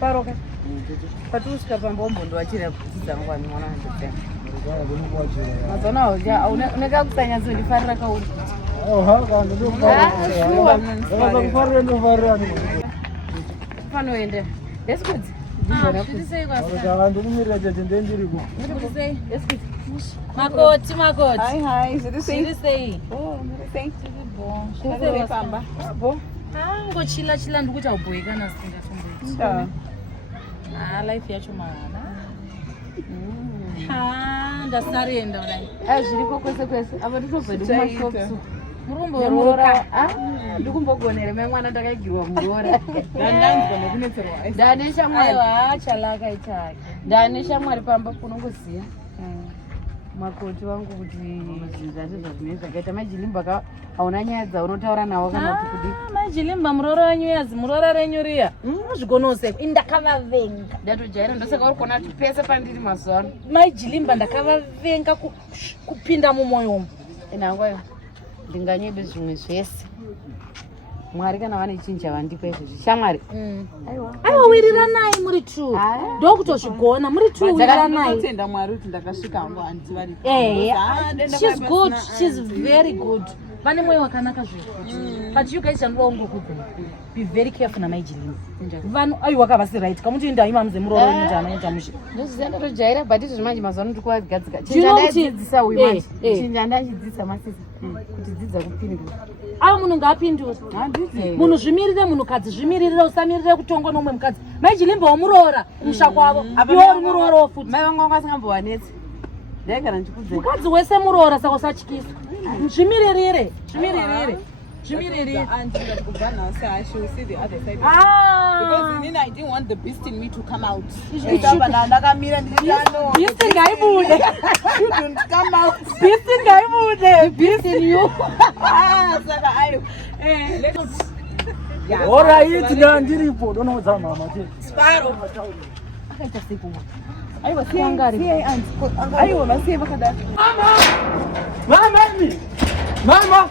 Paroka. Patuska pambombo ndo achira kudzidza ngwani mwana ndotsenga. Mazona hoja uneka kusanya zodi farira kauri. Kana ndo farira ni. Panoende. Esikuti. Makoti. Hi, sei. Oh, thank you. Bom. Ngochila ndikuti auboyekana singafunga. Life yacho mwana. Ndasarenda kudai. Zviriko kwese. Apa nditobvedu kumashopu. Murumbo rora. Ndikumbogonere mwana ndakagirwa murora. Ndandanzwa nokunetserwa. Ndane shamwari. Chalaka itake. Ndane shamwari pamba kunongoziya. Makoti wangu kuti zvizati zvazvinenge zvakaita majilimba hauna nyaya dzaunotaura nawo kana kuti kudi majilimba murora wenyu yazi murora renyu riya muzvigonose ndakavavenga ndatojaira ndosaka uri kuona kuti pese pandiri mazuva ano majilimba ndakavavenga kupinda mumwoyo umu inangwayo ndinganyebe zvimwe zvese Mwari kana vane chinja vandipa izvozvi shamwari aiwa wiriranai muri two ndokutozvigona muri two wiriranai ndinotenda Mwari kuti ndakasvika hangu handivari she's good, she's very good. Vane mwoyo wakanaka zvekuti pachiyuka ichi chandinoda kungokubvira be very careful namaijilima vanhu aiwa kavasi right kamuti ndaima muze muroro inoita anoita mushe ndozviziva ndatojaira but izvo zvimanje mazuva ano ndikuwadzigadzika chinja ndachidzidzisa uyu manje chinja ndachidzidzisa masisi kuti dzidza kupindura munhu ngaapindure munhu zvimirire munhukadzi zvimirire usamirire kutongwa nomwe mukadzi maijilimba womuroora kumusha kwavo iwo uri murooro futi mai vangu vanga vasingambowanetsi ndaigara ndichikudzai mukadzi wese muroora saka usatyiswa zvimiririre and she will see the other side because in I didn't want the beast in me to come out. Beast ngaibude. You don't come out. Beast ngaibude. Beast in you. Saka ayo. Alright, ndiripo donodza mama te. Sparo. Akaita siku. Aiwa siangari. Aiwa masiye vakada. Mama.